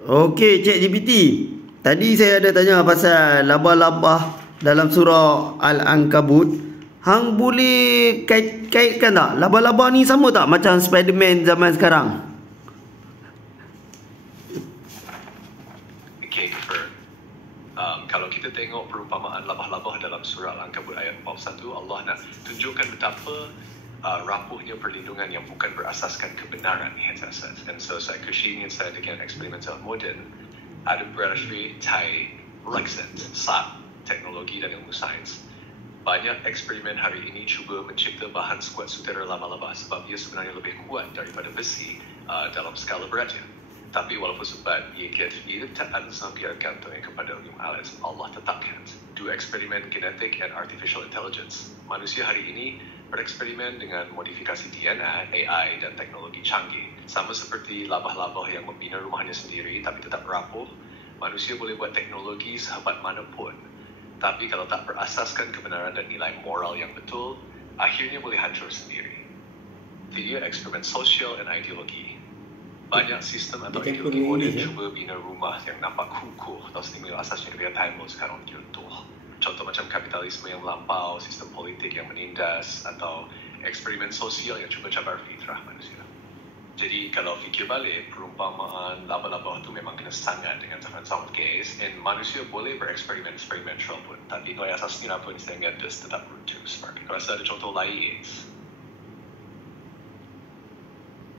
Okey, Cik GPT. Tadi saya ada tanya pasal labah-labah dalam surah Al-Ankabut. Hang boleh kaitkan tak? Labah-labah ni sama tak macam Spiderman zaman sekarang? Okay, Kiffer. Kalau kita tengok perumpamaan labah-labah dalam surah Al-Ankabut ayat 41, Allah nak tunjukkan betapa rapuhnya perlindungan yang bukan berasaskan kebenaran ni asas. And so saya ingin saya dengan eksperimental moden ada berasal dari Lexent, SAP, teknologi dan ilmu sains. Banyak eksperimen hari ini cuba mencipta bahan skuad sutera laba-laba sebab ia sebenarnya lebih kuat daripada besi dalam skala beratnya. Tapi walaupun sebab ia tak ada biarkan kepada ilmu alat, Allah tetapkan dua eksperimen genetik dan artificial intelligence. Manusia hari ini bereksperimen dengan modifikasi DNA, AI dan teknologi canggih. Sama seperti labah-labah yang membina rumahnya sendiri tapi tetap rapuh, manusia boleh buat teknologi sehebat manapun. Tapi kalau tak berasaskan kebenaran dan nilai moral yang betul, akhirnya boleh hancur sendiri. Dia eksperimen sosial dan ideologi. Banyak sistem atau ideologi moden cuba bina rumah yang nampak kukuh atau stimulus asasnya ketika timbul sekarang runtuh. Contoh macam kapitalisme yang melampau, sistem politik yang menindas, atau eksperimen sosial yang cuba cabar fitrah manusia. Jadi kalau fikir balik, perumpamaan laba-laba itu memang kena sangat dengan sound case, dan manusia boleh bereksperimen-eksperimental pun. Tapi nilai asasnya pun sehingga tetap runtuh. Kalau ada contoh lain,